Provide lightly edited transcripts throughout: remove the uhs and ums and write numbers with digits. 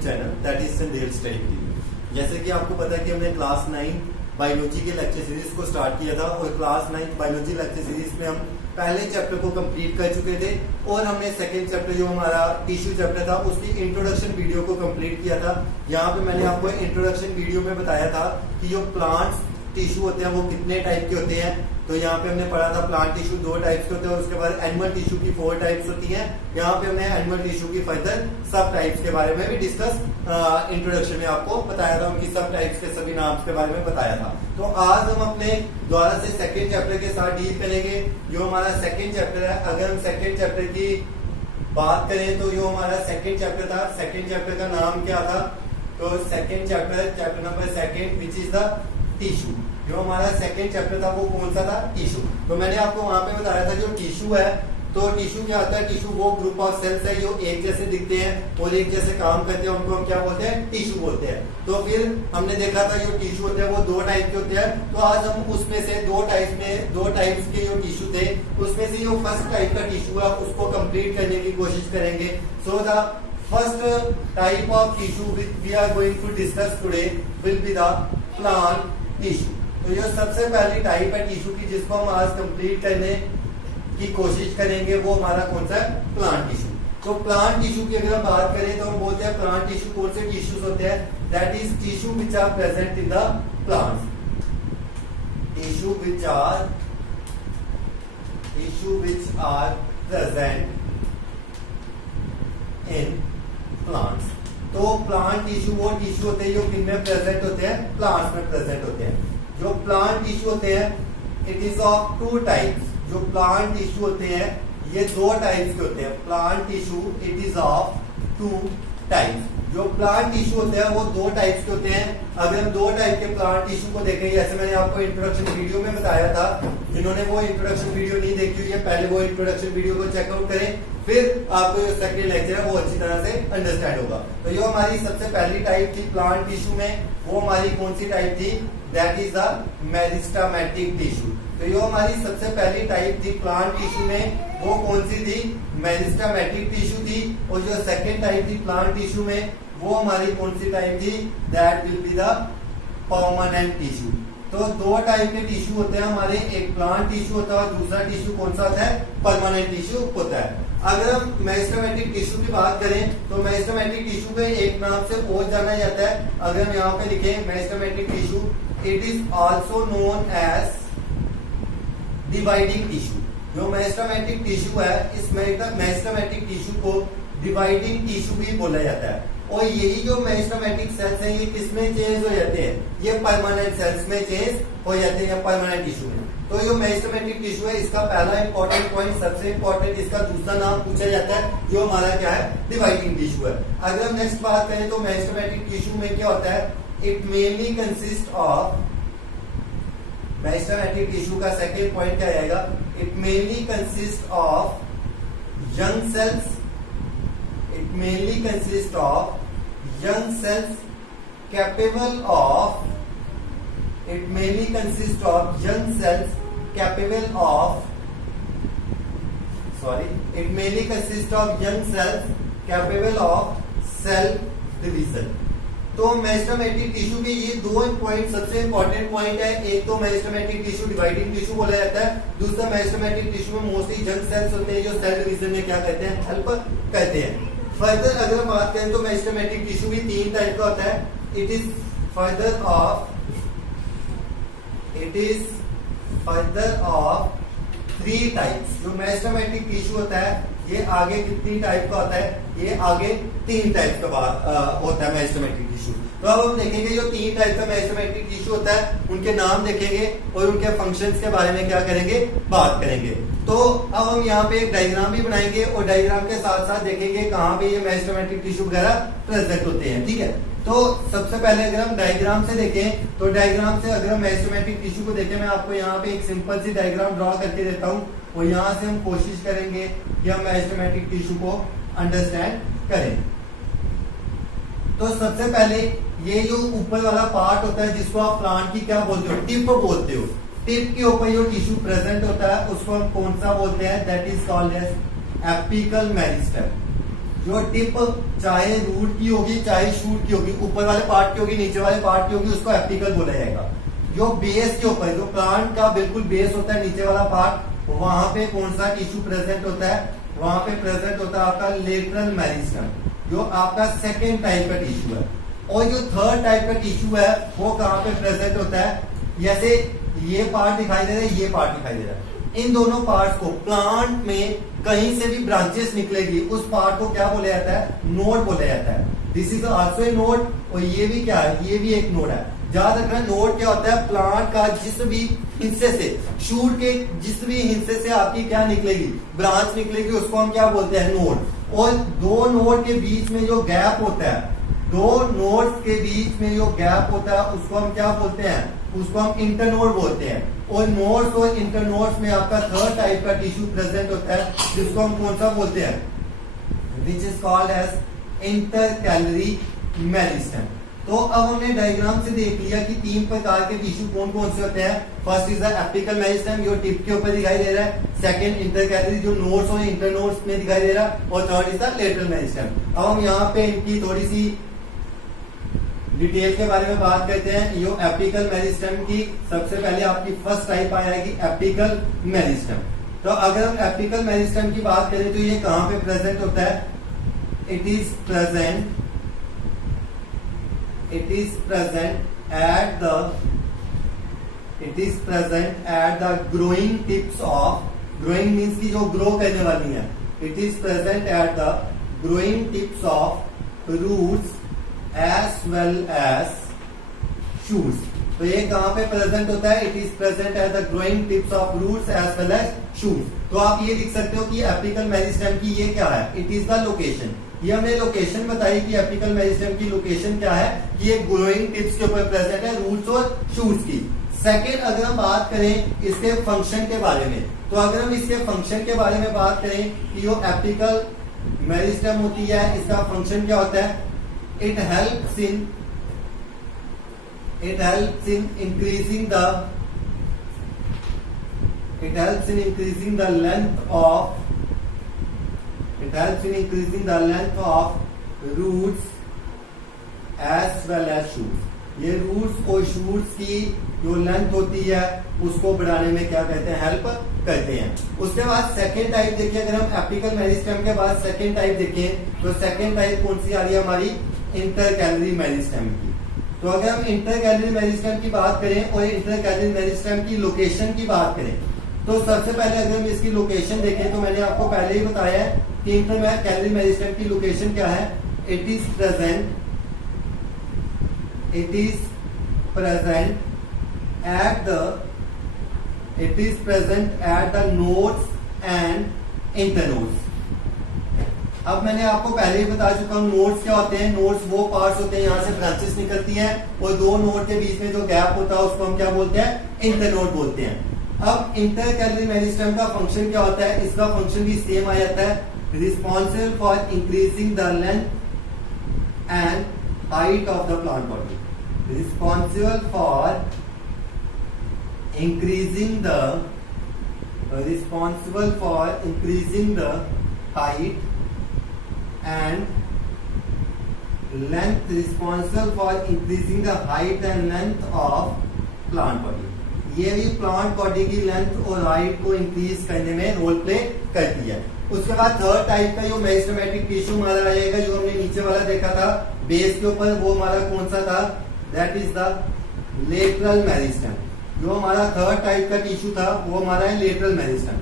YouTube channel that is संदेल study. जैसे कि आपको पता है कि हमने क्लास 9 बायोलॉजी के लेक्चर सीरीज को स्टार्ट किया था और क्लास 9 बायोलॉजी लेक्चर सीरीज में हम पहले चैप्टर को कंप्लीट कर चुके थे और हमने सेकंड चैप्टर जो हमारा टिश्यू चैप्टर था उसकी इंट्रोडक्शन वीडियो को कंप्लीट किया था। यहाँ पे मैंने आपको इंट्रोडक्शन वीडियो में बताया था कि जो प्लांट्स टिश्यू होते हैं वो कितने टाइप के होते हैं। तो यहाँ पे हमने पढ़ा था प्लांट टिश्यू 2 टाइप्स के होते हैं, उसके बाद एनिमल टिश्यू की 4 टाइप्स होती हैं। यहाँ पे हमने एनिमल टिश्यू की फर्दर सब टाइप्स के बारे में भी डिस्कस इंट्रोडक्शन में आपको बताया था, उनकी सब टाइप्स के सभी नाम के बारे में बताया था। तो आज हम अपने द्वारा से सेकेंड चैप्टर के साथ डील करेंगे। जो हमारा सेकेंड चैप्टर है, अगर हम सेकेंड चैप्टर की बात करें तो जो हमारा सेकेंड चैप्टर था, सेकेंड चैप्टर का नाम क्या था? तो second chapter number second which is the tissue. जो हमारा सेकेंड चैप्टर था वो कौन सा था? टिश्यू। तो मैंने आपको वहां पे बताया था जो टिश्यू है, तो टिश्यू क्या होता है? टिश्यू वो ग्रुप ऑफ सेल्स है जो एक जैसे दिखते हैं और एक जैसे काम करते हैं, उनको हम क्या बोलते हैं? टिश्यू बोलते हैं। तो फिर हमने देखा था जो टिश्यू होते हैं वो 2 टाइप के होते हैं। तो आज हम उसमें से 2 टाइप्स के जो टिश्यू थे उसमें से जो फर्स्ट टाइप का टिश्यू है उसको कंप्लीट करने की कोशिश करेंगे। So the first type of tissue which we are going to discuss today will be the plant tissue. तो जो सबसे पहली टाइप है टिश्यू की जिसको हम आज कंप्लीट करने की कोशिश करेंगे वो हमारा कौन सा है? Plant tissue. तो प्लांट टिश्यू की अगर हम बात करें तो हम बोलते हैं प्लांट टिश्यू कौन से टिश्यूज होते हैं? That is tissue which are present in the plants. Tissue which are present in plants. तो प्लांट टिश्यू वो टिश्यू होते हैं जो किनमें प्रेजेंट होते हैं? प्लांट्स में प्रेजेंट होते हैं। जो प्लांट टिश्यू होते हैं इट इज ऑफ 2 टाइप्स। जो प्लांट टिश्यू होते हैं ये 2 टाइप्स के होते हैं। Plant tissue it is of 2 types. जो प्लांट टिश्यू होते हैं वो 2 टाइप्स के होते हैं। अगर हम 2 टाइप के प्लांट टिश्यू को देखें, जैसे मैंने आपको इंट्रोडक्शन वीडियो में बताया था, जिन्होंने वो इंट्रोडक्शन वीडियो नहीं देखी हुई है पहले वो इंट्रोडक्शन वीडियो को चेकआउट करें, फिर आपको जो सेकंड लेक्चर है वो अच्छी तरह से अंडरस्टैंड होगा। तो जो हमारी सबसे पहली टाइप थी प्लांट टिश्यू में, वो हमारी कौन सी टाइप थी? That is the meristematic tissue. तो जो हमारी सबसे पहली टाइप थी प्लांट टिश्यू में वो कौन सी थी? मेरिस्टेमेटिक टिश्यू थी। और जो सेकंड टाइप थी प्लांट टिश्यू में वो हमारी कौन सी टाइप थी? That will be the permanent tissue. तो 2 टाइप के टिश्यू होते हैं हमारे, एक प्लांट टिश्यू होता है और दूसरा टिश्यू कौन सा होता है? परमानेंट टिश्यू होता है। अगर हम मेरिस्टेमेटिक टिश्यू की बात करें तो मेरिस्टेमेटिक टिश्यू को एक नाम से और जाना जाता है। अगर हम यहाँ पे लिखें meristematic tissue, it is also known as dividing tissue. जो मेरिस्टेमेटिक टिश्यू है इस मेरिस्टेमेटिक टिश्यू को डिवाइडिंग टिश्यू भी बोला जाता है। और यही जो मेरिस्टेमेटिक सेल्स हैं ये किसमें चेंज हो जाते हैं? ये परमानेंट सेल्स में चेंज हो जाते हैं परमानेंट टिश्यू में। तो जो मेरिस्टेमेटिक टिश्यू है इसका पहला इंपॉर्टेंट पॉइंट, सबसे इंपॉर्टेंट इसका दूसरा नाम पूछा जाता है जो हमारा क्या है? डिवाइडिंग टिश्यू है। अगर हम नेक्स्ट बात करें तो मेरिस्टेमेटिक टिश्यू में क्या होता है? It mainly consist of, meristematic tissue का सेकेंड पॉइंट क्या आएगा? It mainly consist of young cells. It mainly consists of young cells capable of, it mainly consists of young cells capable of, it mainly consists of young cells capable of cell division। तो meristematic tissue के ये 2 point सबसे important point है। एक तो meristematic tissue dividing tissue बोला जाता है, दूसरा मेरिस्टेमेटिक टिश्यू में मोस्टली यंग सेल्स होते हैं जो सेल डिवीजन में क्या कहते हैं? हेल्प कहते हैं। फर्दर अगर हम बात करें तो मेरिस्टेमेटिक टिश्यू भी 3 टाइप का होता है। It is further of 3 types. जो मेरिस्टेमेटिक टिश्यू होता है ये आगे कितनी टाइप का होता है? ये आगे 3 टाइप का होता है मेरिस्टेमेटिक टिश्यू। तो अब हम देखेंगे जो 3 टाइप का मेरिस्टेमेटिक टिश्यू होता है उनके नाम देखेंगे और उनके फंक्शंस के बारे में क्या करेंगे? बात करेंगे। तो अब हम यहाँ पे एक डायग्राम भी बनाएंगे और डायग्राम के साथ साथ देखेंगे कहाँ पे ये मेरिस्टेमेटिक टिश्यू वगैरह प्रेजेंट होते हैं। ठीक है, तो सबसे पहले अगर हम डायग्राम से देखें तो डायग्राम से अगर हम मेरिस्टेमेटिक टिश्यू को देखें, मैं आपको यहाँ पे एक सिंपल सी डायग्राम ड्रॉ करके देता हूँ और यहाँ से हम कोशिश करेंगे कि हम मेरिस्टेमेटिक टिश्यू को अंडरस्टैंड करें। तो सबसे पहले ये जो ऊपर वाला पार्ट होता है जिसको आप प्लांट की क्या बोलते हो? टिप बोलते हो। टिप के ऊपर जो टिश्यू प्रेजेंट होता है उसको हम कौन सा बोलते हैं? That is called as apical meristem. जो टिप चाहे रूट की होगी चाहे शूट की होगी, ऊपर वाले पार्ट की होगी नीचे वाले पार्ट की होगी, उसको एपिकल बोला जाएगा। जो बेस के ऊपर, जो प्लांट का बिल्कुल बेस होता है नीचे वाला पार्ट, वहां पे कौन सा टिश्यू प्रेजेंट होता है? वहां पे प्रेजेंट होता है आपका लेटरल मेरिस्टम, जो आपका सेकेंड टाइप का टिश्यू है। और जो थर्ड टाइप का टिश्यू है वो कहाँ पे प्रेजेंट होता है? जैसे ये पार्ट दिखाई दे रहा है, ये पार्ट दिखाई दे रहा है, इन दोनों पार्ट्स को प्लांट में कहीं से भी ब्रांचेस निकलेगी, उस पार्ट को क्या बोला जाता है? नोड बोला जाता है। This is also a node, और ये भी क्या है? ये भी एक नोड है। याद रखना, नोड क्या होता है? प्लांट का जिस भी हिस्से से, शूट के जिस भी हिस्से से आपकी क्या निकलेगी? ब्रांच निकलेगी, उसको हम क्या बोलते हैं? नोड। और दो नोड के बीच में जो गैप होता है, दो नोड्स के बीच में जो गैप होता है, उसको हम क्या बोलते हैं? उसको हम इंटरनोड बोलते हैं। और नोड्स और इंटरनोड्स में आपका थर्ड टाइप का टिश्यू प्रेजेंट होता है, जिसको हम कौन सा बोलते हैं? Which is called as intercalary meristem. तो अब हमने डायग्राम से देख लिया कि तीन प्रकार के टिश्यू कौन कौन से होते हैं। First is the apical meristem, जो टिप के ऊपर दिखाई दे रहा है। सेकंड इंटरकैलरी, जो नोड्स और इंटरनोड्स में दिखाई दे रहा है। और third is the lateral meristem. अब हम यहाँ पे इनकी थोड़ी सी डिटेल के बारे में बात करते हैं। यो एपिकल मेरिस्टम की सबसे पहले आपकी फर्स्ट टाइप आएगी एपिकल मेरिस्टम। तो अगर हम एपिकल मेरिस्टम की बात करें तो ये कहां पे प्रेजेंट होता है? It is present at the growing tips of, growing means की जो ग्रो करने वाली है, it is present at the growing tips of roots as well as shoots। तो ये कहां पे प्रेजेंट होता है? It is present at the growing tips of roots as well as shoots. तो आप ये लिख सकते हो कि एपिकल मेरिस्टम की ये क्या है? It is the location. ये हमने लोकेशन बताई कि एपिकल मेरिस्टम की लोकेशन क्या है, कि ये ग्रोइंग टिप्स के ऊपर प्रेजेंट है, रूट्स और शूट्स की। सेकेंड, अगर हम बात करें इसके फंक्शन के बारे में, तो अगर हम इसके फंक्शन के बारे में बात करें कि जो एपिकल मेरिस्टम होती है, इसका फंक्शन क्या होता है? It helps in increasing the length of roots as well as shoots। ये रूट्स और शूट्स की जो लेंथ होती है उसको बढ़ाने में क्या कहते हैं? हेल्प करते हैं। उसके बाद सेकेंड टाइप देखिए, अगर हम एपिकल मेरिस्टम के बाद सेकेंड टाइप देखें तो सेकेंड टाइप कौन सी आ रही है हमारी? इंटरकैलरी मेरिस्टम की। तो अगर हम इंटरकैलरी मेरिस्टम की बात करें और इंटरकैलरी मेरिस्टम की लोकेशन की बात करें, तो सबसे पहले अगर हम इसकी लोकेशन देखें तो मैंने आपको पहले ही बताया है कि इंटरकैलरी मेरिस्टम की लोकेशन क्या है? It is present at the nodes and internodes. अब मैंने आपको पहले ही बता चुका हूं नोड्स क्या होते हैं। नोड्स वो पार्ट्स होते हैं, यहां से ब्रांचेस निकलती हैं, और दो नोड के बीच में जो गैप होता है उसको हम क्या बोलते हैं? इंटरनोड बोलते हैं। अब इंटरकैलरी मेरिस्टम का फंक्शन क्या होता है? इसका फंक्शन भी सेम आ जाता है, responsible for increasing the length and height of the plant body. Responsible for increasing the height and length, responsible for increasing the height and length of plant body। ये भी plant body की length और height को increase करने में role play करती है। उसके बाद थर्ड टाइप का जो मेरिस्टेमेटिक टिश्यू हमारा रहेगा, जो हमने नीचे वाला देखा था बेस के ऊपर, वो हमारा कौन सा था? That is the lateral meristem. जो हमारा थर्ड टाइप का टिश्यू था वो हमारा है लेटरल मेरिस्टम।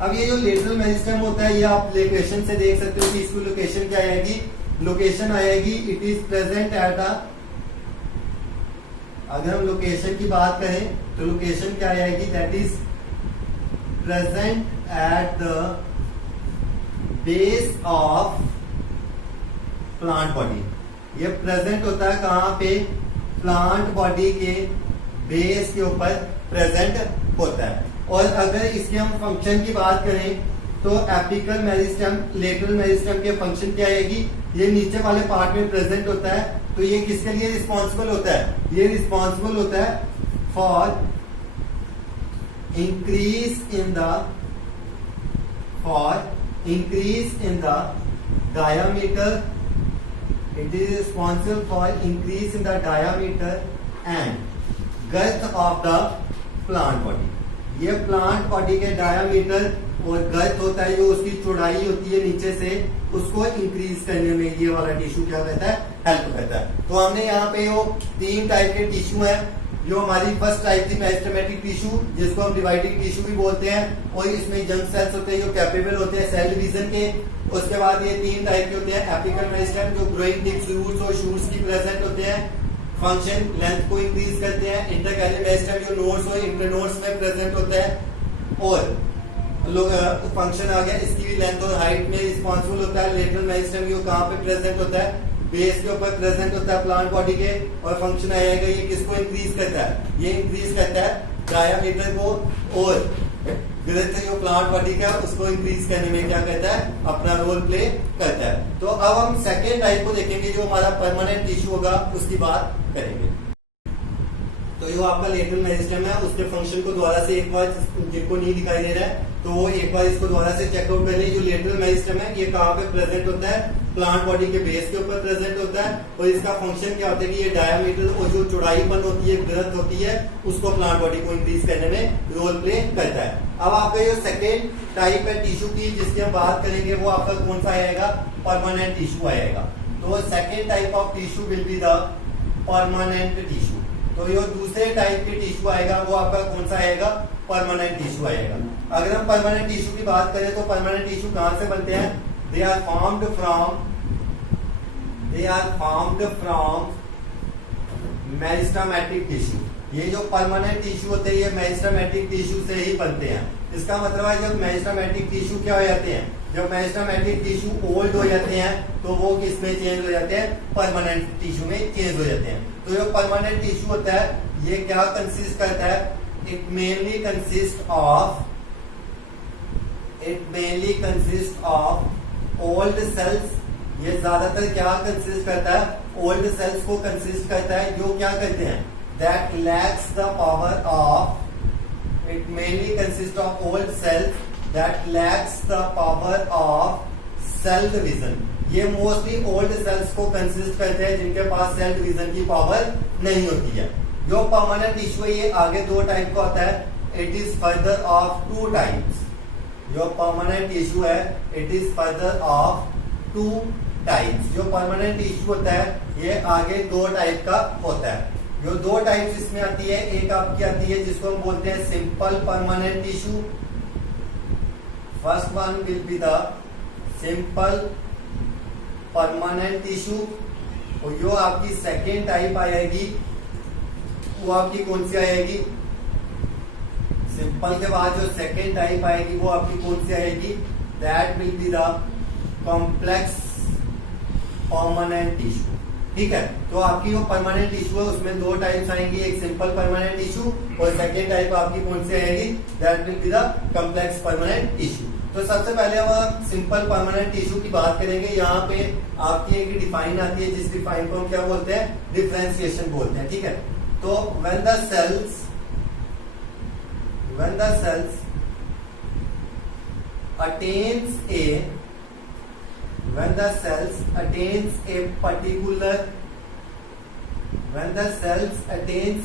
अब ये जो लेटरल मेरिस्टम होता है, ये आप लोकेशन से देख सकते हो कि इसकी लोकेशन क्या आएगी? लोकेशन आएगी it is present at the, अगर हम लोकेशन की बात करें तो लोकेशन क्या आएगी? That is present at the base of plant body. ये प्रेजेंट होता है कहां पे? प्लांट बॉडी के बेस के ऊपर प्रेजेंट होता है। और अगर इसके हम फंक्शन की बात करें तो एपिकल मेरिस्टम, लेटरल मेरिस्टम के फंक्शन क्या आएगी? ये नीचे वाले पार्ट में प्रेजेंट होता है, तो ये किसके लिए रिस्पॉन्सिबल होता है? ये रिस्पॉन्सिबल होता है for increase in the diameter, it is responsible for increase in the diameter and girth of the plant body. ये प्लांट बॉडी के डायामीटर और गर्थ होता है, जो उसकी चौड़ाई होती है नीचे से, उसको इंक्रीज करने में ये वाला टिश्यू क्या करता है, हेल्प करता है। तो हमने यहाँ पे वो 3 टाइप के टिश्यू हैं। जो हमारी फर्स्ट टाइप थी मेरिस्टेमेटिक टिश्यू, जिसको हम डिवाइडिंग टिश्यू भी बोलते हैं, और इसमें यंग सेल्स होते हैं जो कैपेबल होते हैं सेल डिवीजन के। उसके बाद ये 3 टाइप के होते हैं एपिकल मेरिस्टेम, जो ग्रोइंग टिप्स, रूट्स और शूट्स की प्रेजेंट होते हैं, फंक्शन लेंथ को इंक्रीज करते हैं। इंटरकैरियर मेरिस्टेम जो नोड्स और इंटरनोड्स में प्रेजेंट होता है, और फंक्शन आ गया, इसकी भी लेंथ और हाइट में रिस्पॉन्सिबल होता है। लेटरल मेरिस्टेम जो कहाँ पे प्रेजेंट होता है, बेस के ऊपर प्रेजेंट होता है प्लांट बॉडी के, और फंक्शन आएगा ये किसको इंक्रीज करता है, ये इंक्रीज करता है डायामीटर को, और ग्रोथ जो प्लांट बॉडी का उसको इंक्रीज करने में क्या करता है, अपना रोल प्ले करता है। तो अब हम सेकेंड टाइप को देखेंगे, जो हमारा परमानेंट टिश्यू होगा, उसकी बात करेंगे। तो जो आपका लेटरल मेरिस्टेम है, उसके फंक्शन को दोबारा से एक बार, जिनको नहीं दिखाई दे रहा है तो वो एक बार इसको दोबारा से चेकआउट कर लीजिए। जो लेटरल मेरिस्टेम है, ये कहाँ पे प्रेजेंट होता है, प्लांट बॉडी के बेस के ऊपर प्रेजेंट होता है, और इसका फंक्शन क्या होता है कि ये डायामीटर और जो चौड़ाईपन होती है, ग्रोथ होती है, उसको प्लांट बॉडी को इंक्रीज करने में रोल प्ले करता है। अब आपका जो सेकेंड टाइप है टिश्यू की, जिसकी हम बात करेंगे, वो आपका कौन सा आएगा, परमानेंट टिश्यू आएगा। तो second type of tissue will be the permanent tissue. तो ये दूसरे टाइप के टिश्यू आएगा, वो आपका कौन सा आएगा, परमानेंट टिश्यू आएगा। अगर हम परमानेंट टिश्यू की बात करें तो परमानेंट टिश्यू कहां से बनते हैं, they are formed from meristematic tissue. ये जो परमानेंट टिश्यू होते हैं, ये मेरिस्टेमेटिक टिश्यू से ही बनते हैं। इसका मतलब है जब मेरिस्टेमेटिक टिश्यू क्या हो जाते हैं, जब मेरिस्टेमेटिक टिश्यू ओल्ड हो जाते हैं, तो वो किस में चेंज हो जाते हैं, परमानेंट टिश्यू में चेंज हो जाते हैं। तो जो परमानेंट टिश्यू होता है, ये क्या कंसिस्ट करता है, it mainly consist of old cells. ये ज्यादातर क्या कंसिस्ट करता है, ओल्ड सेल्स को कंसिस्ट करता है, जो क्या करते हैं, that lakhs the power of, it mainly consists of old cells that lacks the power of cell division। ये मोस्टली ओल्ड सेल्स को कंसिस्ट करते हैं जिनके पास सेल डिवीजन की पावर नहीं होती है। जो परमानेंट टिश्यू है, ये आगे 2 टाइप का होता है, it is further of 2 types. जो परमानेंट टिश्यू है, it is further of 2 types. जो परमानेंट टिश्यू होता है, ये आगे 2 टाइप का होता है। जो 2 टाइप्स इसमें आती है, एक आपकी आती है जिसको हम बोलते हैं simple permanent tissue. First one will be the simple permanent tissue, और जो आपकी सेकेंड टाइप आएगी, वो आपकी कौन सी आएगी, सिंपल के बाद जो सेकेंड टाइप आएगी, वो आपकी कौन सी आएगी, that will be the complex permanent tissue. ठीक है, तो आपकी जो परमानेंट टिश्यू है, उसमें 2 टाइप्स आएंगी, एक सिंपल परमानेंट टिश्यू, और सेकेंड टाइप आपकी कौन सी आएगी, that will be the complex permanent tissue. तो सबसे पहले हम सिंपल परमानेंट टिश्यू की बात करेंगे। यहाँ पे आपकी एक डिफाइन आती है, जिस डिफाइन को हम क्या बोलते हैं, डिफरेंशिएशन बोलते हैं। ठीक है, तो when the cells attains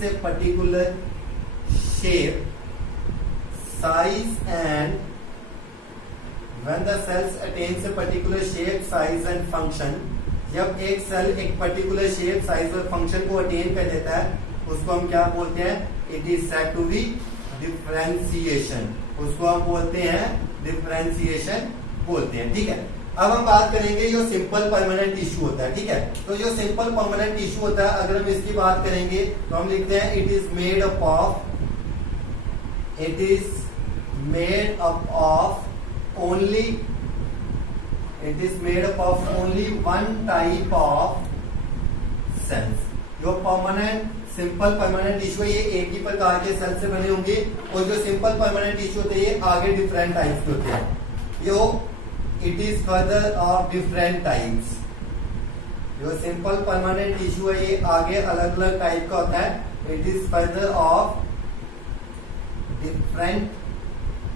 a particular shape, size and function, जब एक सेल एक पर्टिकुलर शेप, साइज और फंक्शन को अटेन कर देता है, उसको हम क्या बोलते हैं, it is said to be differentiation. उसको हम बोलते हैं डिफरेंशिएशन बोलते हैं। ठीक है, अब हम बात करेंगे जो सिंपल परमानेंट टिश्यू होता है। ठीक है, तो जो सिंपल परमानेंट टिश्यू होता है, अगर हम इसकी बात करेंगे तो हम लिखते हैं it is made up of only 1 type of cells. जो परमानेंट सिंपल परमानेंट टिश्यू है, ये एक ही प्रकार के सेल से बने होंगे, और जो सिंपल परमानेंट टिश्यू होते हैं, ये आगे डिफरेंट टाइप्स के होते हैं। जो it is further of different types. जो सिंपल परमानेंट टिश्यू है, ये आगे अलग अलग टाइप का होता है, it is further of different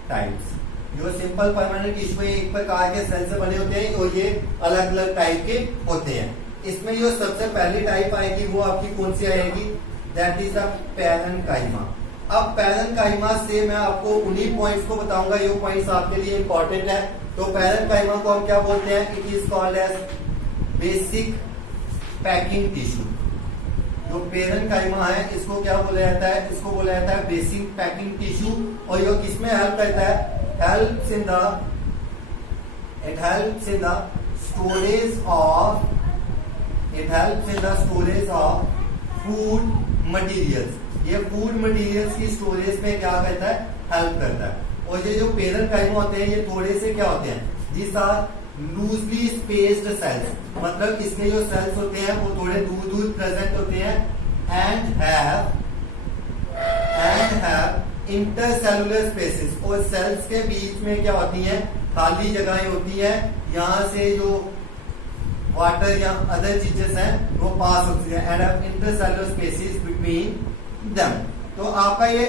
types. जो सिंपल परमानेंट टिश्यू एक प्रकार के सेल से बने होते हैं और ये अलग अलग टाइप के होते हैं। इसमें जो सबसे पहली टाइप आएगी वो आपकी कौन सी आएगी, दैट इज द पैरेन्काइमा। अब पैरेन्काइमा से मैं आपको उन्हीं पॉइंट्स को बताऊंगा, ये पॉइंट्स आपके लिए इंपॉर्टेंट है। तो पैरेन्काइमा को हम क्या बोलते हैं, it is called as basic packing tissue. जो पैरेन्काइमा है इसको क्या बोला जाता है, इसको बोला जाता है बेसिक पैकिंग टिश्यू। और ये किसमें हेल्प करता है, helps in the storage of food materials। ये फूड मटेरियल्स की स्टोरेज में क्या करता है, हेल्प करता है। और ये जो पैरेन्काइमा होते हैं ये थोड़े से क्या होते हैं, these are loosely spaced cells, मतलब इसमें जो सेल्स होते हैं वो थोड़े दूर दूर प्रेजेंट होते हैं and have इंटरसेलुलर स्पेसेस। और सेल्स के बीच में क्या होती हैं, खाली जगहें होती हैं, यहाँ से जो वाटर या अदर चीजेस हैं वो पास होती है and intercellular spaces between them. तो आपका ये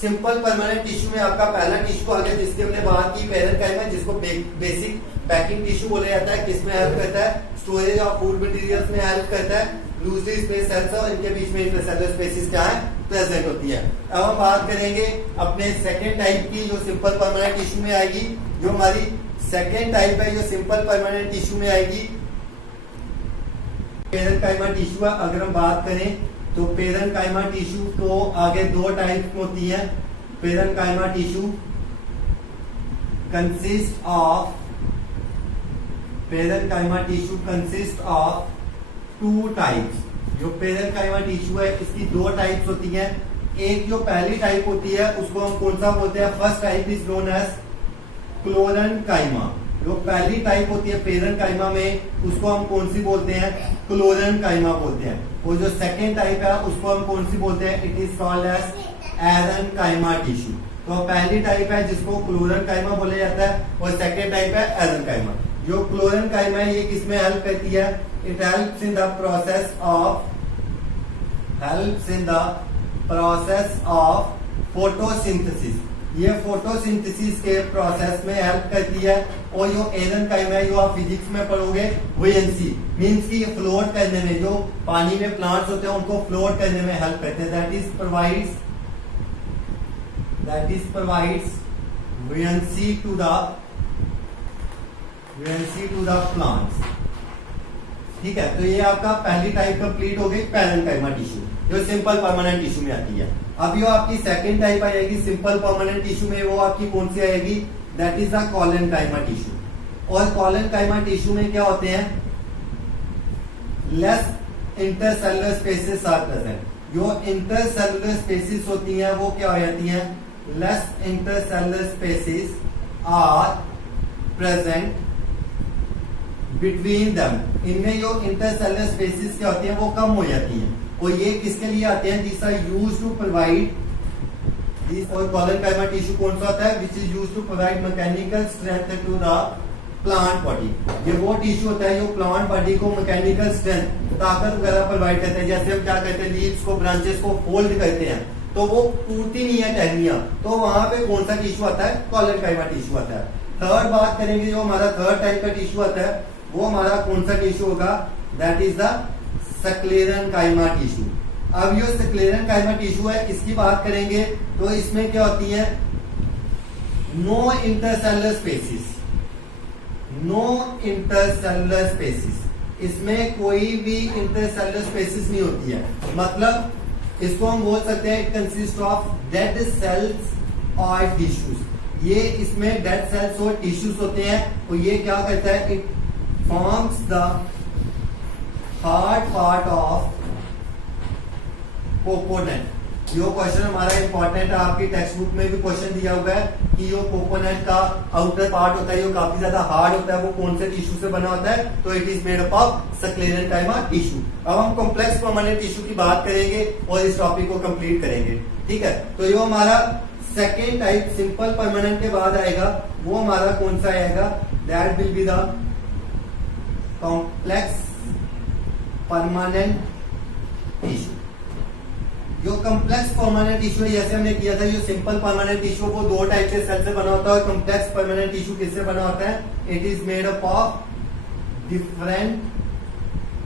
सिंपल परमानेंट टिश्यू में आपका पहला टिश्यू आ गया जिसकी हमने बात की, पैरेन्काइमा, जिसको बेसिक पैकिंग टिश्यू बोला जाता है। किसमें हेल्प करता है, स्टोरेज ऑफ फूड मटेरियल्स में हेल्प करता है। लूजली स्पेस सेल्स और इनके बीच में इंटरसेलुलर स्पेसेस क्या है, प्रेजेंट होती है। अब हम बात करेंगे अपने सेकेंड टाइप की जो सिंपल परमानेंट टिश्यू में आएगी। जो हमारी सेकेंड टाइप है जो सिंपल परमानेंट टिश्यू में आएगी, पैरेन्काइमा टिश्यू। अगर हम बात करें तो पैरेन्काइमा टिश्यू को आगे दो टाइप होती है। Parenchyma tissue consist of two types. जो पैरेन्काइमा टिश्यू है इसकी दो टाइप्स होती हैं। एक जो पहली टाइप होती है उसको हम कौन सा बोलते हैं, first type is known as chlorenchyma. जो पहली टाइप होती है पैरेन्काइमा में उसको हम कौन सी बोलते हैं, क्लोरेन्काइमा बोलते हैं। और जो सेकेंड टाइप है उसको हम कौन सी बोलते हैं, it is called as aerenchyma tissue. तो पहली टाइप है जिसको क्लोरेन्काइमा बोला जाता है और सेकेंड टाइप है एरेन्काइमा। जो क्लोरेन्काइमा है ये किसमें हेल्प करती है, it helps in the process of photosynthesis. ये फोटोसिंथेसिस के प्रोसेस में हेल्प करती है। और जो एरेन्काइमा है जो आप फिजिक्स में पढ़ोगे, बुयंसी मींस की फ्लोट करने में, जो पानी में प्लांट्स होते हैं उनको फ्लोट करने में हेल्प करते हैं। That is provides buoyancy to the plants। ठीक है, तो ये आपका पहली टाइप कंप्लीट हो गई पैरेन्काइमा टिश्यू जो सिंपल परमानेंट टिश्यू में आती है। अब जो आपकी सेकंड टाइप आएगी सिंपल परमानेंट टिश्यू में, वो आपकी कौन सी आएगी, that is the collenchyma tissue. और कोलेन्काइमा टिश्यू में क्या होते हैं, less intercellular spaces are present. जो इंटरसेलुलर स्पेसेस होती हैं वो क्या हो जाती हैं, less intercellular spaces are present between them. इनमें जो इंटरसेलुलर स्पेसेस क्या होती हैं वो कम हो जाती हैं। और ये किसके लिए आते हैं, this are used to provide this. और कोलेन्काइमा टिश्यू कौन सा होता है, which is used to provide mechanical strength to the plant body. ये वो टिश्यू होता है जो प्लांट बॉडी को मैकेनिकल स्ट्रेंथ, ताकत वगैरह प्रोवाइड करते हैं। जैसे हम क्या कहते हैं, लीव्स को, ब्रांचेस को फोल्ड करते हैं तो वो टूटती नहीं है टहनियां, तो वहां पे कौन सा टिश्यू आता है, कोलेन्काइमा टिश्यू आता है। थर्ड बात करेंगे, जो हमारा थर्ड टाइप का टिश्यू आता है वो हमारा कौन सा टिश्यू होगा, that is the sclerenchyma tissue. अब ये स्क्लेरेन्काइमा टिश्यू है, इसकी बात करेंगे तो इसमें क्या होती है, no intercellular spaces, no intercellular spaces. इसमें कोई भी इंटरसेलुलर स्पेसिस नहीं होती है। मतलब इसको हम बोल सकते हैं it consist of dead cells और टिश्यूज। ये इसमें डेड सेल्स और टिश्यूज होते हैं। और ये क्या करता है, it forms the hard part of coconut. जो क्वेश्चन हमारा इंपॉर्टेंट है, आपकी टेक्स्ट बुक में भी क्वेश्चन दिया हुआ है कि जो कोकोनट का आउटर पार्ट होता है जो काफी ज्यादा हार्ड होता है, वो कौन से टिश्यू से बना होता है, तो it is made up of sclerenchyma tissue. अब हम कॉम्प्लेक्स परमानेंट टिश्यू की बात करेंगे और इस टॉपिक को कंप्लीट करेंगे। ठीक है, तो जो हमारा सेकेंड टाइप सिंपल परमानेंट के बाद आएगा वो हमारा कौन सा आएगा, that will be the complex permanent tissue. जो कॉम्प्लेक्स परमानेंट टिश्यू जैसे हमने किया था, जो सिंपल परमानेंट टिश्यू वो दो टाइप के सेल से बना होता है, और कॉम्प्लेक्स परमानेंट टिश्यू किससे बना होता है? It is made up of different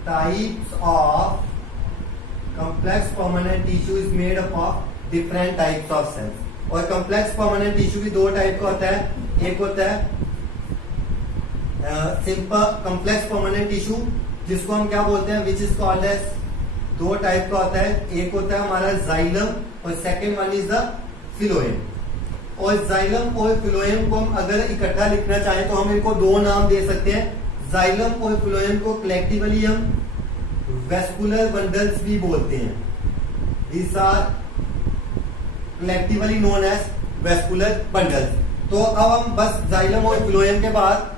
types of complex permanent tissue is made up of different types of cells. और कॉम्प्लेक्स परमानेंट टिश्यू भी दो टाइप का होता है, एक होता है सिंपल कॉम्प्लेक्स परमानेंट टिश्यू जिसको हम क्या बोलते हैं, विच इज कॉल्ड एज, दो टाइप का होता है, एक होता है हमारा जाइलम और second one is the phloem. और जाइलम और फिलोएम को हम अगर इकट्ठा लिखना चाहें तो हम इनको दो नाम दे सकते हैं। जाइलम और फिलोएम को कलेक्टिवली हम वेस्कुलर बंडल्स भी बोलते हैं। These are collectively known as vascular bundles. तो अब हम बस जाइलम और फिलोएम के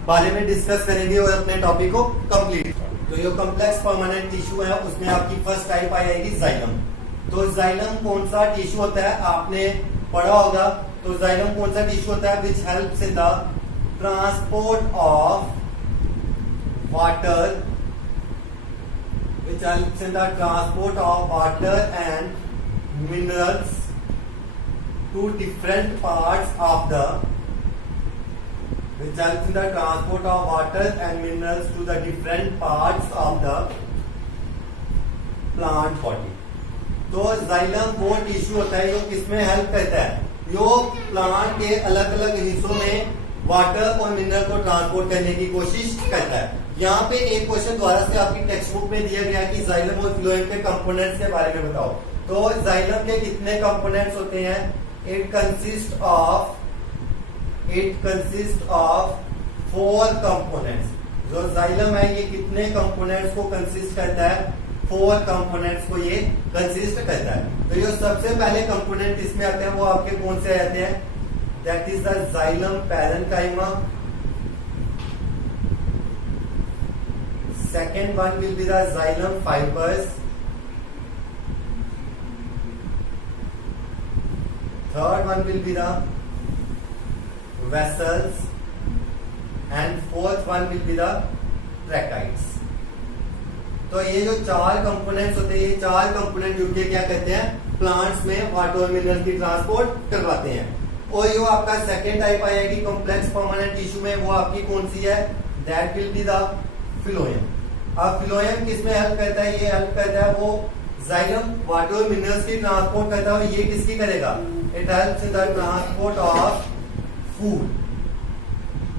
बारे में डिस्कस करेंगे और अपने टॉपिक को कंप्लीट। तो जो कॉम्प्लेक्स परमानेंट टिश्यू है उसमें आपकी फर्स्ट टाइप आ जाएगी जाइलम। तो जाइलम कौन सा टिश्यू होता है, आपने पढ़ा होगा। तो जाइलम कौन सा टिश्यू होता है, which helps in the transport of water, which helps in the transport of water and minerals to different parts of the, which helps in the transport of water and minerals to the different parts of the plant body। तो xylem वो tissue होता है जो किसमें help करता है, जो plant के अलग अलग हिस्सों में वाटर और मिनरल को ट्रांसपोर्ट करने की कोशिश करता है। यहाँ पे एक क्वेश्चन द्वारा से आपकी टेक्स्ट बुक में दिया गया कि जाइलम और फिलोएम के कंपोनेंट्स के बारे में बताओ। तो जाइलम के कितने कंपोनेंट्स होते हैं? It consist of 4 components. जो जाइलम है ये कितने कंपोनेंट्स को कंसिस्ट करता है? 4 कंपोनेंट्स को ये कंसिस्ट करता है। तो जो सबसे पहले कंपोनेंट इसमें आते हैं वो आपके कौन से आते हैं? That is the xylem parenchyma. Second one will be the xylem fibers. Third one will be the vessels, and fourth one will be the tracheids. तो ये जो 4 कंपोनेंट्स होते हैं, ये 4 कंपोनेंट जुड़ के क्या कहते हैं, प्लांट्स में वाटर और मिनरल की ट्रांसपोर्ट करवाते हैं। और जो आपका सेकेंड टाइप आएगी कॉम्प्लेक्स परमानेंट टिश्यू में, वो आपकी कौन सी है? That will be the phloem. अब फिलोएम किसमें हेल्प करता है? ये हेल्प करता है, वो जाइलम वाटर और मिनरल्स की ट्रांसपोर्ट करता है। और ये किसकी करेगा? It helps in the transport of food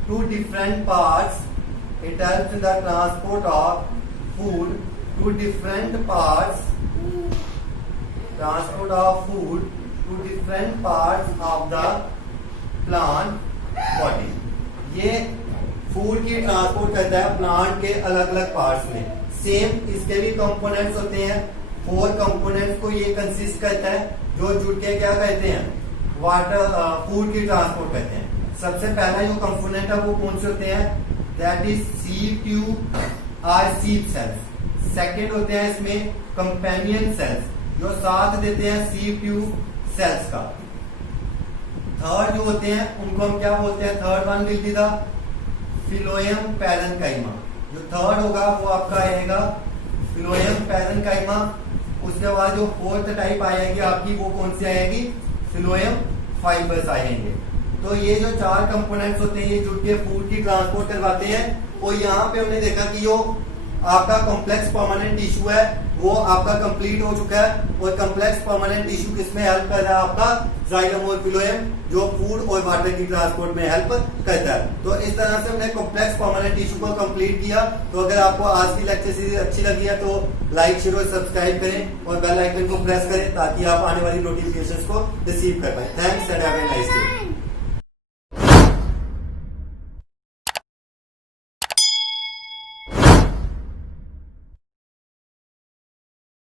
to different parts. It helps in the transport of food to different parts, transport of food to different parts of the plant body. ये food की transport करता है plant के अलग अलग parts में। Same इसके भी कंपोनेंट्स होते हैं, 4 कंपोनेंट्स को ये कंसिस्ट करता है, जो जुड़ के क्या कहते हैं, वाटर फूड की ट्रांसपोर्ट करते हैं। सबसे पहला जो कंपोनेंट है वो कौन से होते हैं? दैट इज सीव ट्यूब और सीव सेल्स। सेकेंड होते हैं इसमें कंपेनियन सेल्स, जो साथ देते हैं सीव ट्यूब सेल्स का। थर्ड जो होते हैं उनको हम क्या बोलते हैं? Third one will be the phloem parenchyma. जो थर्ड होगा वो आपका आएगा फिलोएम पैरेन्काइमा। उसके बाद जो फोर्थ टाइप आएगी आपकी वो कौन सी आएगी? फिलोएम फाइबर्स आएंगे। तो ये जो 4 कंपोनेंट्स होते हैं ये जुड़ के फूड की ट्रांसपोर्ट करवाते हैं। और यहाँ पे हमने देखा कि जो आपका कॉम्प्लेक्स परमानेंट टिश्यू है वो आपका कंप्लीट हो चुका है। और कॉम्प्लेक्स परमानेंट टिश्यू किसमें हेल्प कर रहा है? आपका जाइलम और फिलोएम, जो फूड और वाटर की ट्रांसपोर्ट में हेल्प करता है। तो इस तरह से हमने कॉम्प्लेक्स परमानेंट टिश्यू को कंप्लीट किया। तो अगर आपको आज की लेक्चर सीरीज अच्छी लगी है तो लाइक, शेयर और सब्सक्राइब करें और बेल आइकन को प्रेस करें ताकि आप आने वाली नोटिफिकेशंस को रिसीव कर पाए। Thanks and have a nice day.